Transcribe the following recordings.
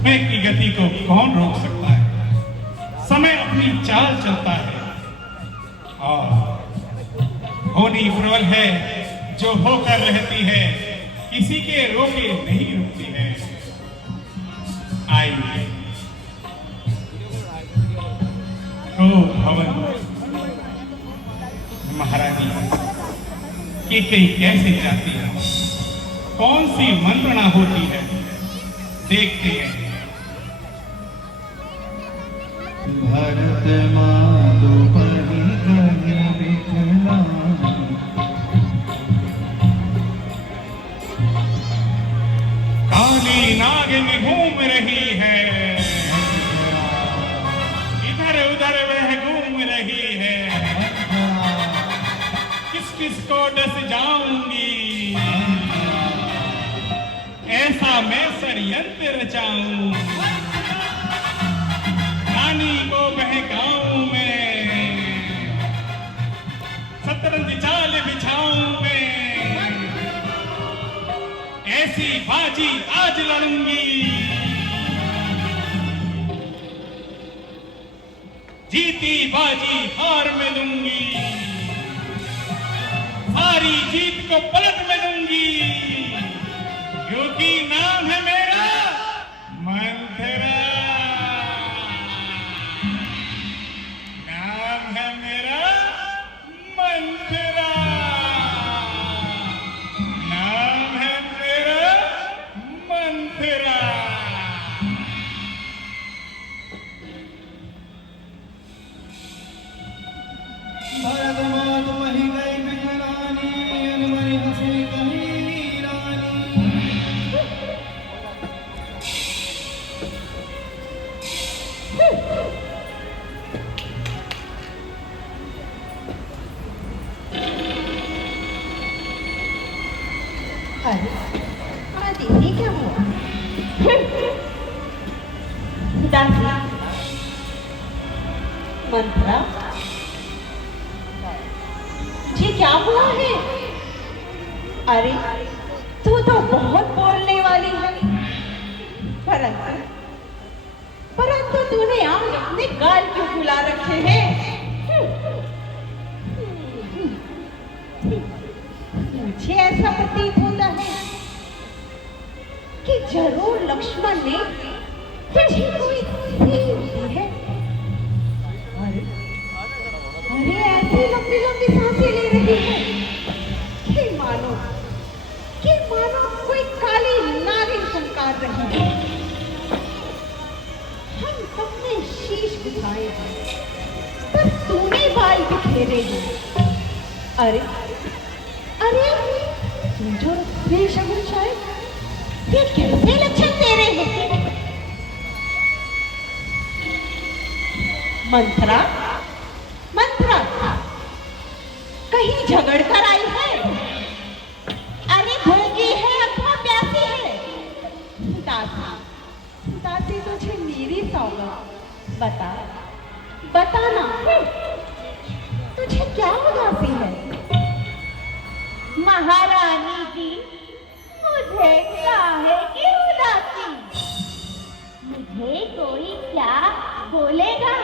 समय की गति को कौन रोक सकता है? समय अपनी चाल चलता है और होनी प्रबल है जो होकर रहती है, किसी के रोके नहीं रुकती है। आइए तो भवन महारानी के कई कैसे जाती है, कौन सी मंत्रणा होती है, देखते हैं। भरत माधु परि गहि बिखला, काली नागिन घूम रही है, इधर उधर वह घूम रही है, किस किस को डस जाऊंगी, ऐसा मैं षड्यंत्र रचाऊं, रानी को बहकाऊं मैं, शतरंज चाल बिछाऊं मैं, ऐसी बाजी आज लड़ूंगी, जीती बाजी हार में लूंगी, सारी जीत को पलट में लूंगी, क्योंकि नाम है मेरा मंथरा, नाम है मेरा मंथरा, नाम है मेरा मंथरा। भरत माधु परि गहि बिखलानी, अनुमति हंसी कही रानी। अरे आदि ये क्या हुआ? दासी मंत्रा, ये क्या हुआ है? अरे तू तो बहुत बोलने वाली है, परंतु परंतु तूने आज अपने गाल क्यों फुला रखे हैं? मुझे ऐसा प्रतीत होता है कि जरूर लक्ष्मण ने तुझे कोई सीख दी है। अरे अरे ऐसी लंबी लंबी सांसें ले रही है कि मानो कोई काली नागिन फुंकार रही है। हम सबने शीश बिछाए हैं, पर तूने बाल बिखेरे हैं। अरे अरे जो बेशगुन शायद ये कैसे लक्षण तेरे हैं? मंत्रा मंत्रा, कहीं झगड़ कर आई है? अरे भूखी है अथवा प्यासी है? दासी दासी तुझे मेरी सौगात बता, बताना तुझे क्या उदासी है? महारानी जी, मुझे काहे की उदासी? मुझे कोई क्या बोलेगा,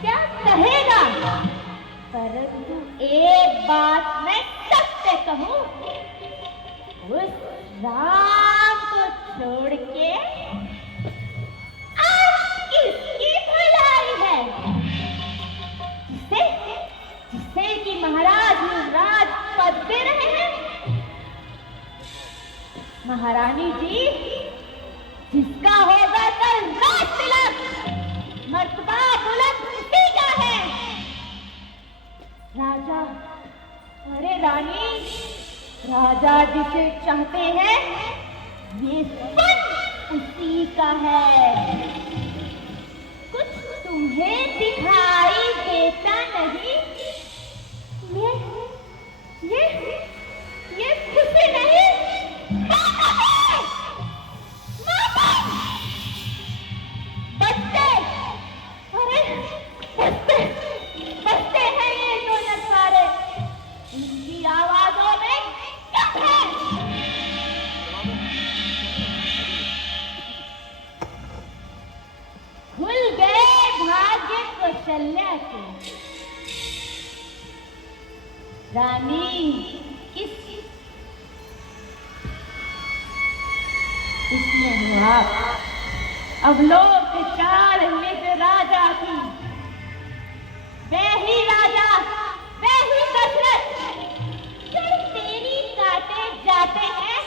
क्या कहेगा, परंतु एक बात मैं सबसे कहूं, उस राम को छोड़ के आज किसकी भलाई है? जिससे कि महाराज राज पद पे रहे हैं। महारानी जी, जिसका होगा कल राज तिलक, मर्तबा बुलंद उसी का है। राजा, अरे रानी, राजा जिसे चाहते हैं ये सब उसी का है। कुछ तुम्हें दिखाई देता नहीं? ये खुशी नहीं, बचते, अरे बचते हैं ये दोनों सारे, इनकी आवाजों में क्या है? कौशल्या को रानी किस इसमें हुआ अवलोक चाल निज राजा की वही राजा वही दशरथ जब तेरी काटे जाते हैं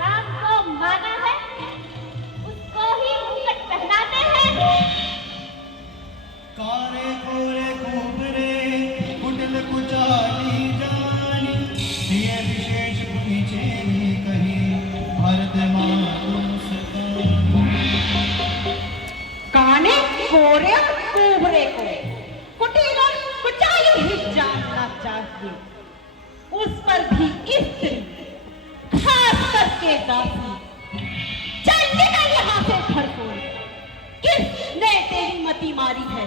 राम को माना है उसको ही मुकुट पहनाते हैं कारे कोरे कोबरे कुटिल कुचाली जानी दिए विशेष पीछे कहीं भरत मानुष काने कोरे कोबरे को कुटिल और कुचाली ही जानना चाहिए उस पर भी स्त्री खास करके दासी चल निकल यहाँ से घर को किसने तेरी मति मारी है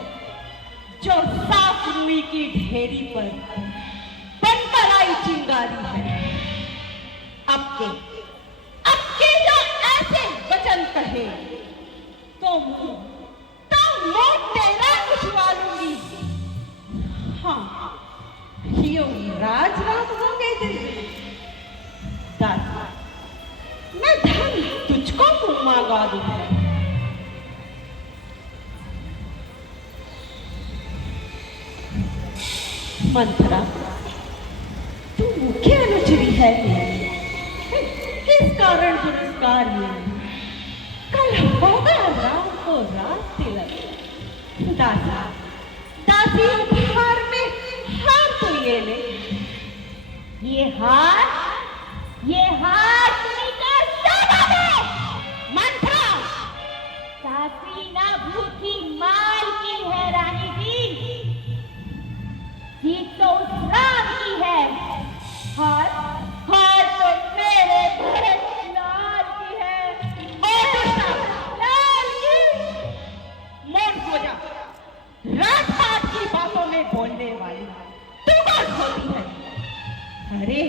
जो साफ रुई की ढेरी पर बनकर आई चिंगारी है अब के जो ऐसे वचन कहे तो मैं तेरा कुछवा लूंगी हाँ यो राज होंगे दादा मैं धन तुझको मांगा दूंगा मंथरा तू मुख्य अनुचरी है किस कारण पुरस्कार मिले कल होगा राम को रात तिलक दासी उपहार में हार तो ये ले ये हार तुम्हीं का सोना है मंथरा दासी ना भूखी माल की है रानी जी जीत तो उस राम की है हार तो मेरे भरत लाल की है और लाल की मौन हो जा राजपाट की बातों में बोलने वाली तू कौन होती है अरे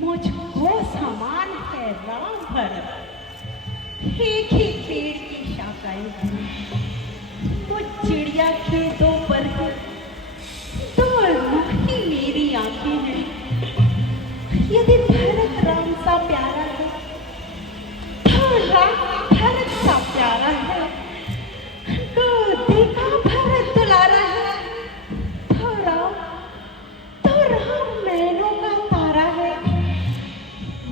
मुझको समान है राम भरत एक ही पेड़ की शाखाएं वो चिड़िया के दो पर तो ही मेरी आंखें हैं यदि भरत राम सा प्यारा है तो राम भरत सा प्यारा है तो देखा भरत दुलारा है तो राम मैनों का तारा है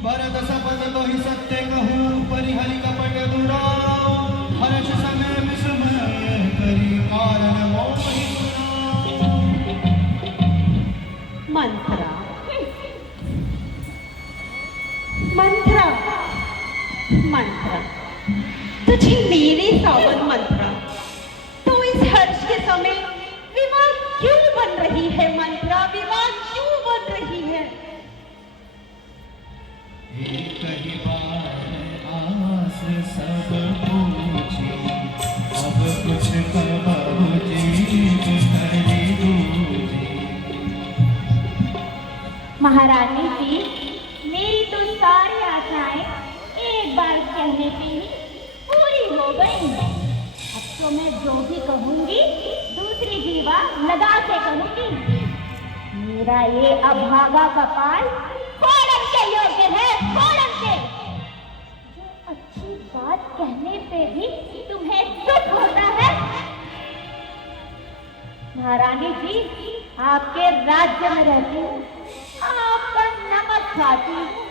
भरत सपथ तो ही सत्य कहूँ परिहरि कपट दुराओ हर्ष समय विस्मय करी कारण मोहि मंथरा तुझे मेरी सावन मंथरा तो इस हर्ष के समय विवाह क्यों बन रही है मंथरा विवाह क्यों बन रही है एक ही बार आस सब पूछी अब कुछ कबहु जीव करी दूजी महारानी जी मेरी तो सारी आशाएं एक बार कहने पे ही पूरी हो गई अब तो मैं जो भी कहूंगी दूसरी जीवा लगा के कहूंगी मेरा ये अभागा कपाल फोड़न के योग्य है फोड़न के जो अच्छी बात कहने पे भी तुम्हें दुख होता है महारानी जी आपके राज्य में रहती हूँ आपका नमक खाती हूँ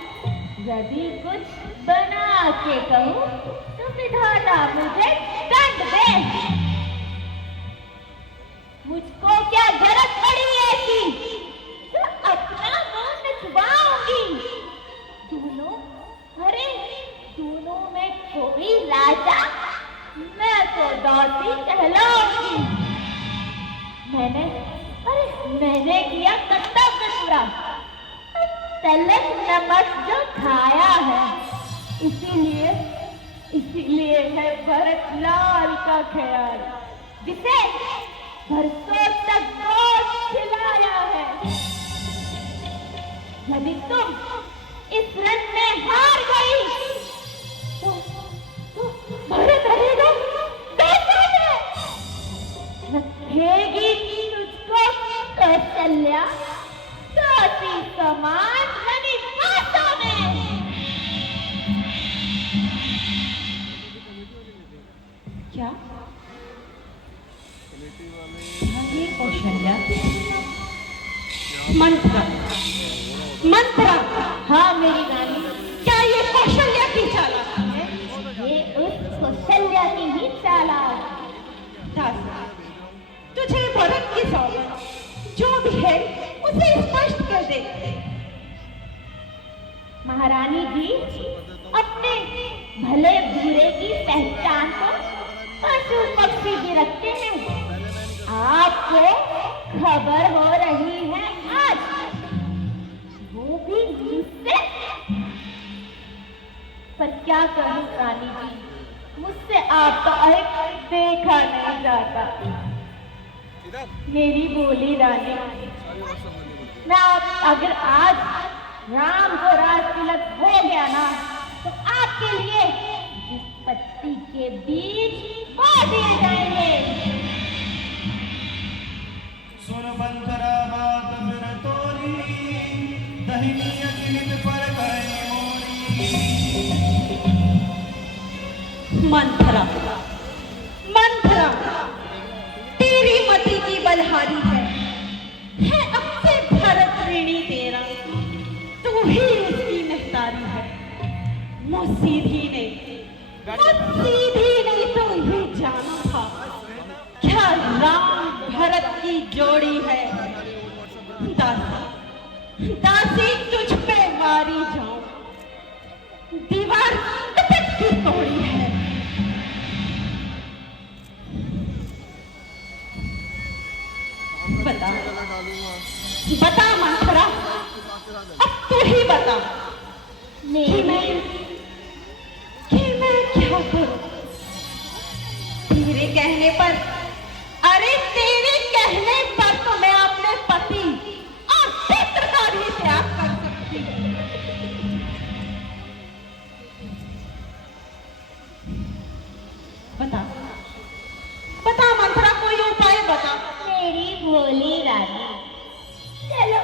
यदि कुछ बना के कहूँ तो विधाता मुझे दंड दे मुझको क्या जरूरत पड़ी ऐसी तो अपना मुंह निचवाऊंगी दोनों में कोई राजा मैं तो दासी कहलाऊंगी मैंने किया कर्तव्य पूरा तलक नमक जो खाया है इसीलिए है भरत लाल का ख्याल जिसे बरसों तक गोश्त खिलाया है यदि तुम इस रण में हार गई तो भरत रहेगा कैसे क्या ये कौशल्या मंत्र मंत्र? हाँ मेरी रानी, क्या ये कौशल्या की चालाकी है? ये उस कौशल्या की ही चालाक। तुझे भरत की सौगंध जो भी है उसे स्पष्ट कर दे। महारानी जी, अपने भले बुरे की पहचान तो पशु पक्षी भी रखते हैं। आपको खबर हो रही है आज, वो भी मुझसे। पर क्या करूं रानी जी, मुझसे आपका अहित देखा नहीं जाता। मेरी बोली रानी, मैं अगर आज राम को राज तिलक हो गया ना, तो आपके लिए विपत्ति के बीज बो दिए जाएंगे। सुन बंधरा बात फिर तोरी, दहिनी अखिलित पर गए मोरी। मंथरा, मंथरा, तेरी मति की बलहारी है अब से भरत ऋणी तेरा, तू ही उसकी महतारी है। मुसीधी नहीं तो ये जाना था, क्या राम भरत की जोड़ी है। दासी, दासी तुझ पे मारी जाऊं, दीवार टपक की तोड़ी है। बता बता मंथरा, अब तू ही बता कि मैं क्या करूं? तेरे कहने पर, अरे तेरे कहने पर तो मैं अपने पति और पुत्र का भी त्याग कर सकती हूँ। बता बता मंथरा, कोई उपाय बता। मेरी भोली रानी, चलो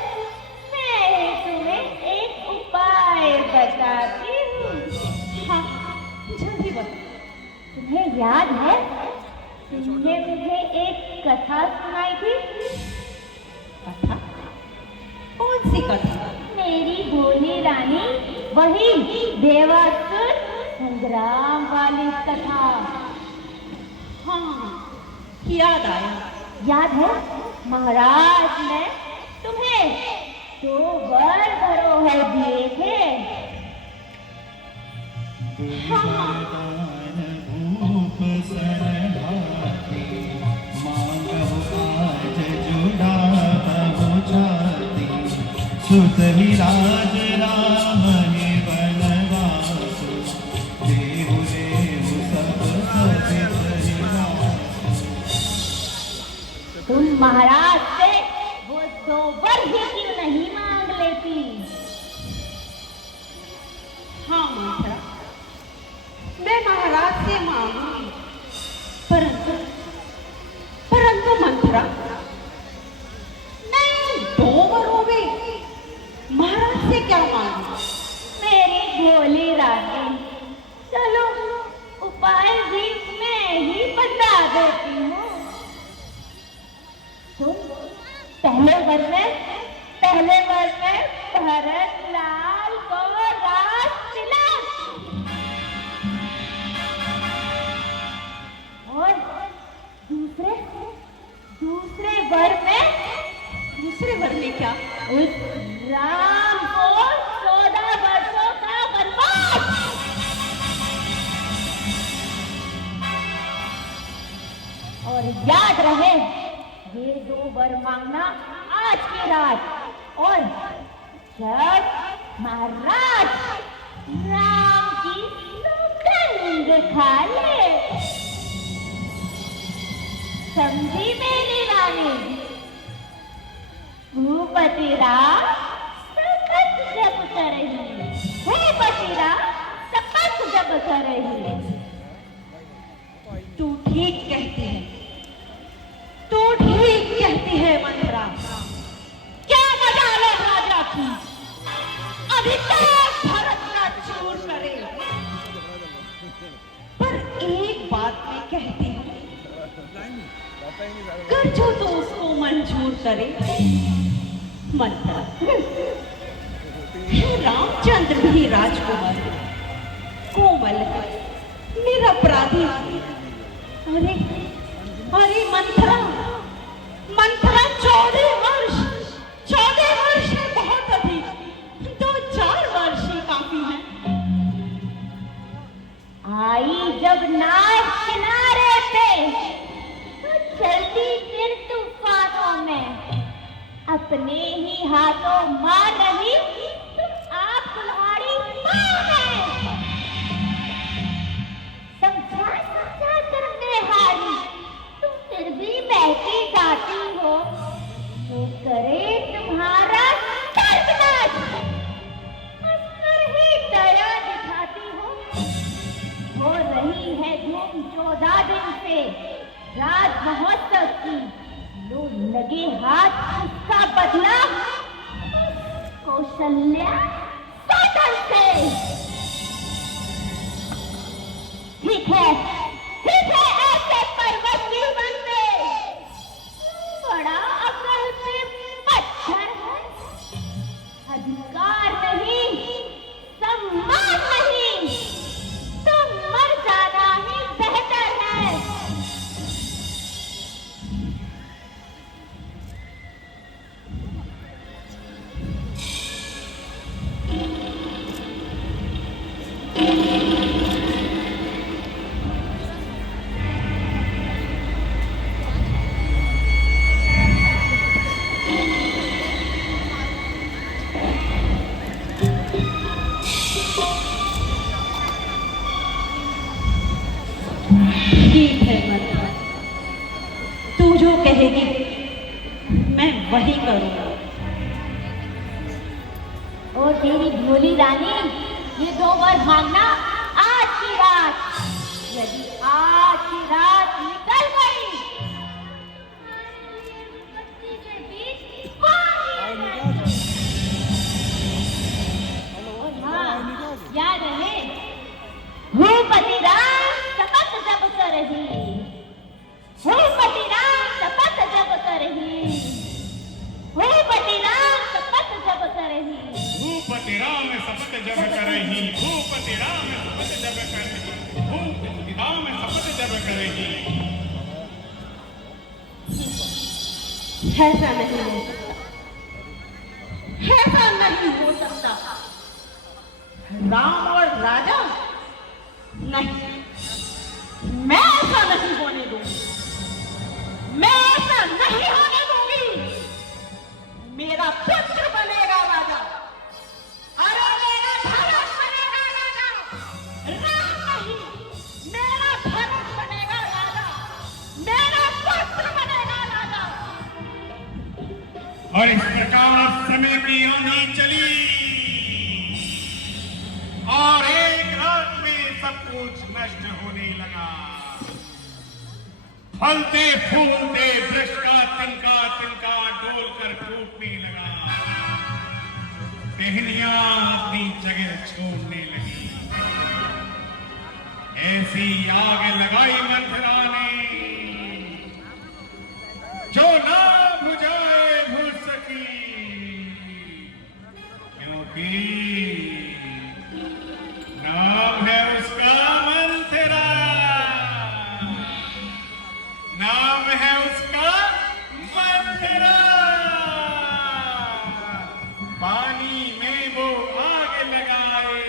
मैं तुम्हें एक उपाय बताती हूँ। हाँ, जल्दी बता। तुम्हें याद है तुमने मुझे एक कथा सुनाई थी? कथा? कौन सी कथा? मेरी भोली रानी, वही देवासुर संग्राम वाली कथा। हाँ, याद आया। याद है महाराज ने तुम्हें 2 वर धरोहर दिए थे। भूप सरहाती, मांगहु आज जुड़ावहु छाती। सुत विराज राम हे बनवासु, देहु देहु सब सहित हिरासु। तुम महाराज से वो 2 वर ही क्यों नहीं मांग लेती? हाँ मंथरा, मैं महाराज से मांगूंगी, परंतु मंथरा, मैं इन 2 वरों में महाराज से क्या मांगू? मेरी भोली रानी, चलो उपाय भी मैं ही बता देती हूँ। तुम पहले वर में भरत लाल को राज तिलक, और दूसरे वर में क्या? उस राम को 14 वर्षों का वनवास। और याद रहे, ये 2 वर मांगना आज की रात, और जब महाराज राम की सुगंध खा ले। समझी मेरी रानी? भूपति राम शपथ जब करेगी, भूपति राम शपथ जब करेगी। तू ठीक कहती है, तू ठीक कहती है मंथरा। क्या मजाल है राजा की, अधिकार भरत का चूर करे। पर एक बात मैं कहती कर जो तो उसको मंजूर करे। मंत्रा, हे रामचंद्र भी राजकुमार कोमल है, निरपराधी। अरे अरे मंत्रा, मंत्रा 14 वर्ष है बहुत अधिक, 2-4 वर्ष ही काफी है। आई जब नाव किनारे पे तो चलती फिर तूफानों में, अपने ही हाथों मार रही तुम आप कुल्हाड़ी मार है। समझा समझा कर मैं हारी, तुम फिर भी बहकी जाती हो। वो करे तुम्हारा सर्वनाश, उस पर ही दया दिखाती हो। हो रही है धूम 14 दिन से राज महोत्सव की, लो लगे हाथ उसका बदला कौशल्या साधन से। ठीक है ऐसे पर्वत जीवन में बड़ा अकल से पत्थर है। अधिकार नहीं, सम्मान नहीं, तो मर जाना ही बेहतर है। ठीक है मंत्रा, तू जो कहेगी मैं वही करूंगा। ओ तेरी भोली रानी, ये 2 वर मांगना आज की रात। यदि आज की रात निकल गई, बस्ती के बीच कोई नहीं। और हाँ, याद रहे, भूपति राम शपथ जब करही, भूपति राम शपथ जब करही, भूपति राम शपथ जब करही। भूपति राम शपथ जब करही, भूपति राम शपथ जब करही, भूपति राम शपथ जब करही। ऐसा नहीं हो सकता, ऐसा नहीं हो सकता। राम और राजा नहीं, मैं ऐसा नहीं होने दूंगी, मैं ऐसा नहीं होने दूंगी। मेरा पुत्र बनेगा राजा, अरे मेरा धनुष बनेगा राजा। राम नहीं, मेरा धनुष बनेगा राजा, मेरा पुत्र बनेगा राजा। और इस प्रकार समय की आंधी चली और एक रात में सब कुछ नष्ट होने लगा। फलते फूलते वृक्ष का तिनका तिनका डोल कर टूटने लगा। टहनियां अपनी जगह छोड़ने लगी। ऐसी आग लगाई मंथरा ने जो ना बुझाए भूल सकी, क्योंकि नाम है उसका मंथरा, नाम है उसका मंथरा। पानी में वो आग लगाए।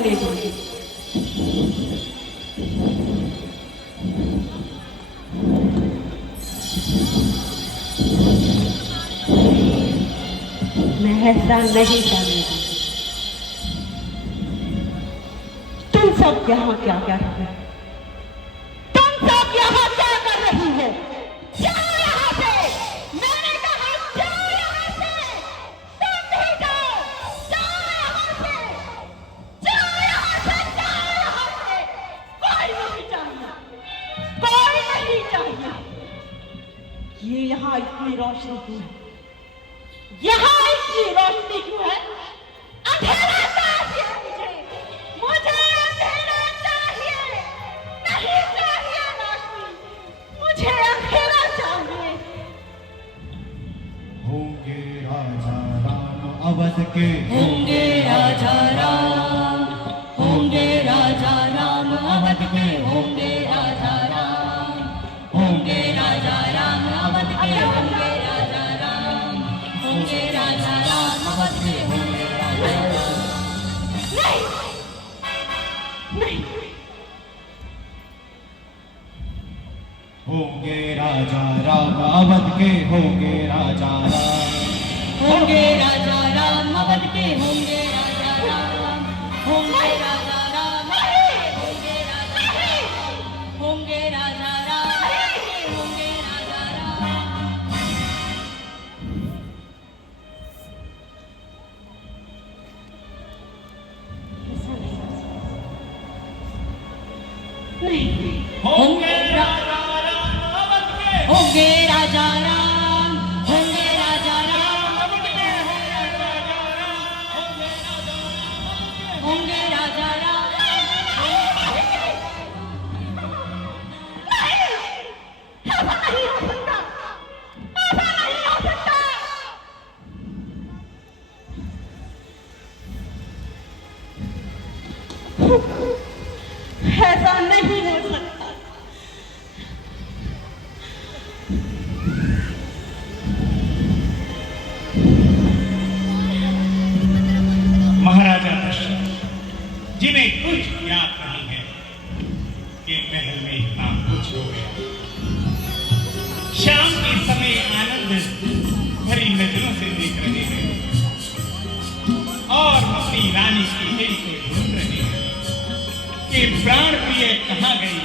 होने दूंगी। मैं ऐसा नहीं करने दूंगी। तुम सब यहाँ क्या कर रहे हो? तुम सब यहाँ क्या कर रही हो? जाओ यहाँ से! मैंने कहा जाओ यहाँ से! तुम भी जाओ! जाओ यहाँ से! जाओ यहाँ से! जाओ यहाँ से! कोई नहीं चाहिए! कोई नहीं चाहिए! ये यहाँ इतनी रोशनी क्यों है? यहाँ इतनी रोशनी क्यों है? अंधेरा चाहिए मुझे! मुझे अंधेरा चाहिए! नहीं चाहिए रोशनी! मुझे अंधेरा चाहिए! होंगे राजा राम अवध के, होंगे राजा राम, होंगे राजा राम अवध के, होंगे राजा राम, होंगे राजा राम अवध के, होंगे राजा राम, होंगे राजा राम अवध के, होंगे राजा राम। नहीं! नहीं! होंगे राजा राम अवध के, होंगे राजा राम, होंगे राजा राम अवध के, होंगे राजा राम, होंगे राजा राम अवध के, होंगे राजा राम, होंगे राजा राम अवध के, होंगे राजा राम। नहीं! होंगे राजा राम अवध के, होंगे राजा राम, होंगे राजा राम अवध के, होंगे राजा राम, ऐसा नहीं हो सकता! ऐसा नहीं हो सकता! ऐसा नहीं हो सकता! महाराजा दशरथ, जिन्हें कुछ याद नहीं है कि महल में इतना कुछ हो गया। शाम के समय आनंद भरी नजरों से देख रहे हैं और अपनी रानी की हेली को ढूंढ रहे हैं कि प्राण प्रिय कहाँ गई।